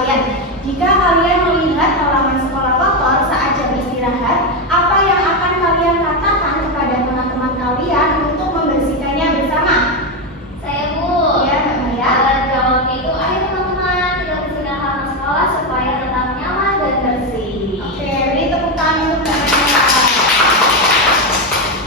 kalian. Jika kalian melihat halaman sekolah kotor saat jam istirahat, apa yang akan kalian katakan kepada teman-teman kalian untuk membersihkannya bersama? Saya, Bu. Ya, Mbak Maya. Alat jawabnya itu, ayo teman-teman kita bersihkan halaman sekolah supaya tetap nyaman dan bersih. Oke, beri tepuk tangan untuk Mbak Maya.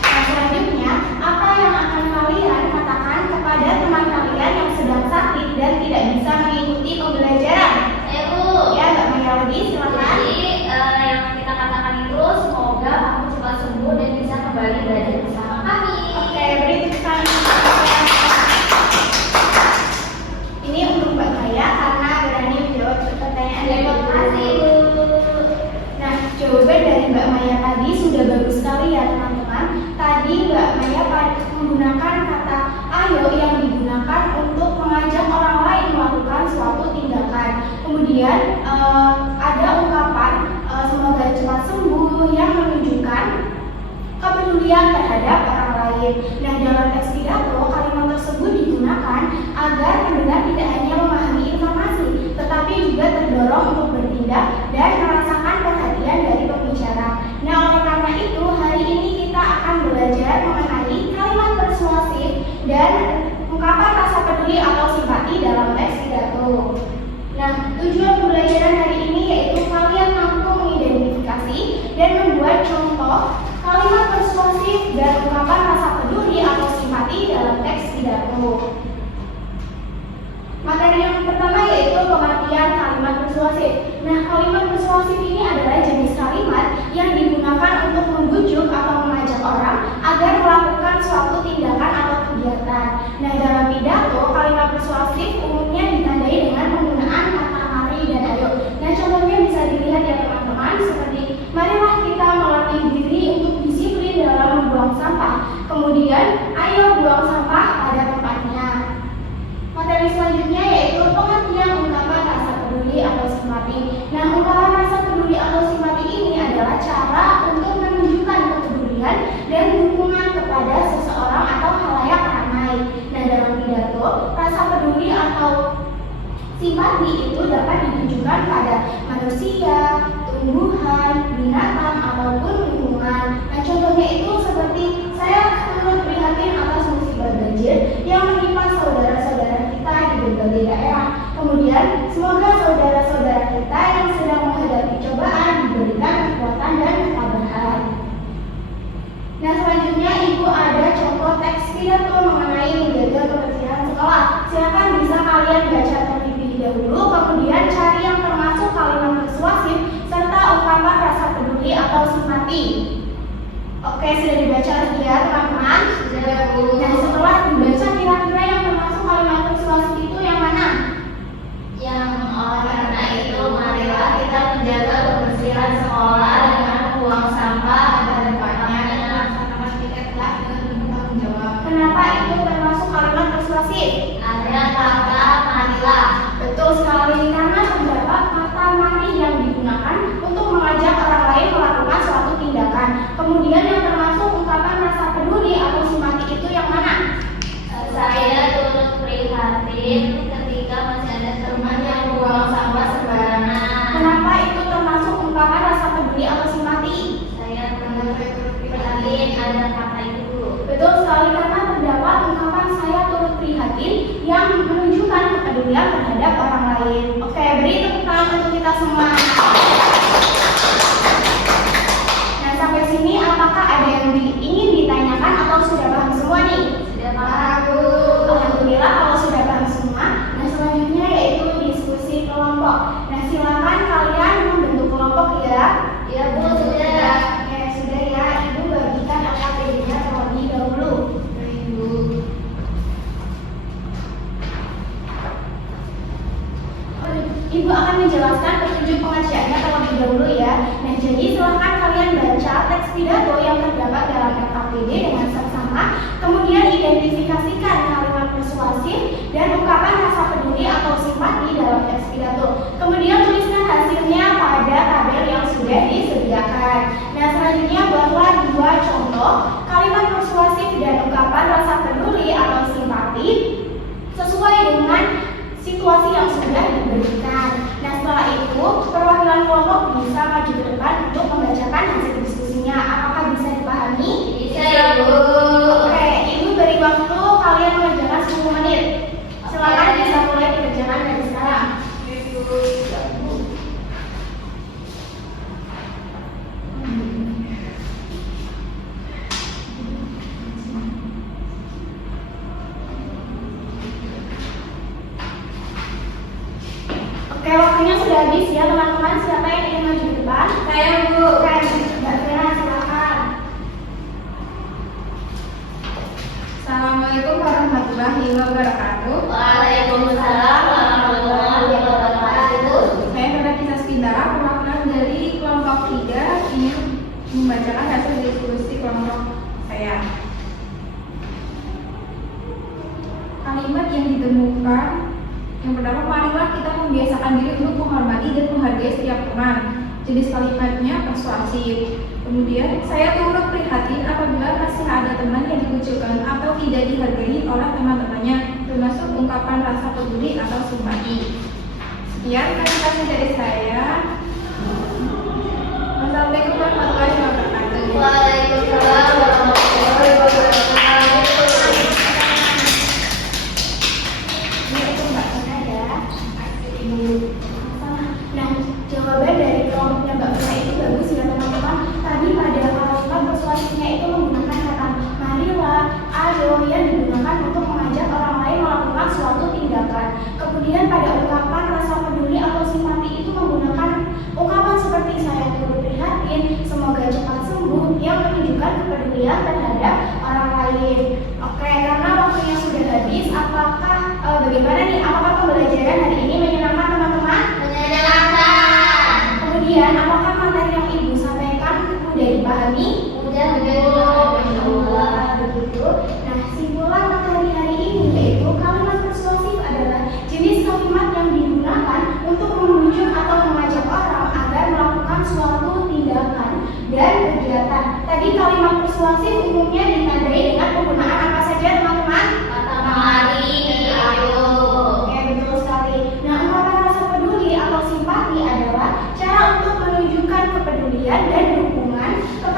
Nah, selanjutnya, apa yang akan kalian katakan kepada teman kalian yang sedang sakit dan tidak bisa mengikuti pembelajaran? Saya, Bu. Ya, Mbak Maya lagi, silakan. Jadi yang kita katakan itu semoga kamu cepat sembuh dan bisa kembali belajar bersama kami. Oke, beri tepuk tangan untuk Mbak Maya. Ini untuk Mbak Maya karena berani menjawab pertanyaan dari Terima kasih, Bu. Nah, jawaban dari Mbak Maya tadi sudah bagus sekali ya teman-teman. Tadi Mbak Maya menggunakan kata ayo yang digunakan untuk mengajak orang lain melakukan suatu tindakan. Kemudian ada ungkapan semoga cepat sembuh yang menunjukkan kepedulian terhadap orang lain. Nah, dalam teks pidato kalimat tersebut digunakan agar pendengar tidak hanya memahami informasi, tetapi juga terdorong untuk bertindak dan merasakan perhatian dari pembicara. Nah, oleh karena itu hari ini kita akan belajar mengenai kalimat persuasif dan ungkapan rasa peduli atau simpati dalam teks pidato. Nah, tujuan pembelajaran hari ini yaitu kalian mampu mengidentifikasi dan membuat contoh kalimat persuasif dan ungkapan rasa peduli atau simpati dalam teks pidato. Materi yang pertama yaitu pengertian kalimat persuasif. Nah, kalimat persuasif ini adalah jenis kalimat yang digunakan untuk membujuk atau mengajak orang agar melakukan suatu tindakan atau kegiatan. Nah, dalam pidato, kalimat persuasif umumnya ditandai dengan penggunaan kata mari dan ayo. Nah, contohnya bisa dilihat ya teman-teman, seperti marilah kita melatih diri untuk disiplin dalam membuang sampah. Kemudian, ayo buang sampah pada tempatnya. Materi selanjutnya yaitu pengertian ungkapan rasa peduli atau simpati. Nah, ungkapan rasa peduli atau simpati ini adalah cara untuk menunjukkan kepedulian dan dukungan kepada seseorang atau khalayak ramai. Nah, dalam pidato, rasa peduli atau simpati itu dapat ditujukan pada manusia, tumbuhan, binatang, ataupun lingkungan. Nah, contohnya itu seperti saya turut prihatin atas musibah banjir yang menimpa saudara-saudara kita di berbagai daerah. Kemudian, semoga saudara-saudara kita yang sedang menghadapi cobaan diberikan kekuatan dan ketabahan. Nah, selanjutnya Ibu ada contoh teks pidato mengenai menjaga kebersihan sekolah. Silakan bisa kalian baca terlebih dahulu, kemudian cari yang termasuk kalimat persuasif serta ungkapan rasa peduli atau simpati. Oke, sudah dibaca lagi ya teman-teman? Sudah, Bu. Nah, setelah dibaca kira-kira yang termasuk kalimat persuasif itu yang mana? Yang oleh karena itu marilah kita menjaga kebersihan sekolah dengan membuang sampah pada tempatnya. Kenapa itu termasuk kalimat persuasif? Ada kata marilah. Betul sekali, karena terdapat kata mari yang digunakan untuk mengajak orang lain melakukan suatu tindakan. Kemudian yang termasuk ungkapan rasa peduli atau simpati itu yang mana? Saya turut prihatin ketika masih ada teman yang membuang sampah sembarangan. Kenapa itu termasuk ungkapan rasa peduli atau simpati? Saya turut prihatin ada kata itu. Betul sekali, karena terdapat ungkapan saya turut prihatin yang menunjukkan kepedulian terhadap orang lain. Oke, beri tepuk tangan untuk kita semua. Nah, sampai sini apakah ada yang ingin ditanyakan atau sudah paham semua nih? Sudah paham, Bu. Alhamdulillah kalau sudah paham semua. Nah, selanjutnya yaitu diskusi kelompok. Nah, silakan kalian membentuk kelompok ya. Ya, Bu, sudah. Oke, sudah ya. Ibu bagikan LKPD-nya terlebih dahulu. Ibu. Ibu akan menjelaskan petunjuk pengerjaannya terlebih dahulu ya. Nah, jadi silakan kalian baca teks pidato yang terdapat dalam LKPD dengan seksama, kemudian identifikasikan kalimat persuasif dan ungkapan rasa peduli atau simpati dalam teks pidato. Kemudian tuliskan hasilnya pada tabel yang sudah disediakan. Nah, selanjutnya buatlah dua contoh kalimat persuasif dan ungkapan rasa peduli atau simpati sesuai dengan situasi situasi yang sudah diberikan. Nah, setelah itu perwakilan kelompok bisa maju ke depan untuk membacakan hasil diskusinya. Apakah bisa dipahami? Bisa, Ibu. Oke, Ibu beri waktu kalian mengerjakan 10 menit. Silakan bisa mulai dikerjakan dari sekarang. Oke, waktunya sudah habis ya teman-teman. Siapa yang ingin maju ke depan? Saya, Bu. Oke, Mbak Vera, silakan. Assalamualaikum warahmatullahi wabarakatuh. Waalaikumsalam warahmatullahi wabarakatuh. Saya Nurhakisah Spindara, perwakilan dari kelompok 3 ingin membacakan hasil diskusi kelompok saya. Kalimat yang ditemukan yang pertama, marilah kita membiasakan diri untuk menghormati dan menghargai setiap teman. Jenis kalimatnya persuasif. Kemudian, saya turut prihatin apabila masih ada teman yang dikucilkan atau tidak dihargai oleh teman-temannya, termasuk ungkapan rasa peduli atau simpati. Sekian presentasi dari saya. Wassalamualaikum warahmatullahi wabarakatuh. Waalaikumsalam warahmatullahi wabarakatuh. Ini itu Mbak Vera ya. Nah, jawaban dari kelompoknya Mbak Vera itu bagus ya teman-teman. Tadi pada kalimat persuasifnya itu menggunakan kata marilah, ayo yang digunakan untuk mengajak orang lain melakukan suatu tindakan. Kemudian pada ungkapan rasa peduli atau simpati itu menggunakan ungkapan seperti saya turut prihatin, semoga cepat sembuh, yang menunjukkan kepedulian terhadap orang lain. Oke, karena waktunya sudah habis, apakah bagaimana nih? Apakah pembelajaran hari ini menyenangkan teman-teman? Menyenangkan. Kemudian, apakah materi yang Ibu sampaikan mudah dipahami? Udah, Bu. Alhamdulillah, begitu. Nah, simpulan materi hari ini yaitu kalimat persuasif adalah jenis kalimat yang digunakan untuk membujuk atau mengajak orang agar melakukan suatu tindakan dan kegiatan. Tadi kalimat persuasif umumnya ditandai dengan penggunaan apa saja, teman-teman? Kata mari, ayo. Oke, betul sekali. Nah, ungkapan rasa peduli atau simpati adalah cara untuk menunjukkan kepedulian dan dukungan kepada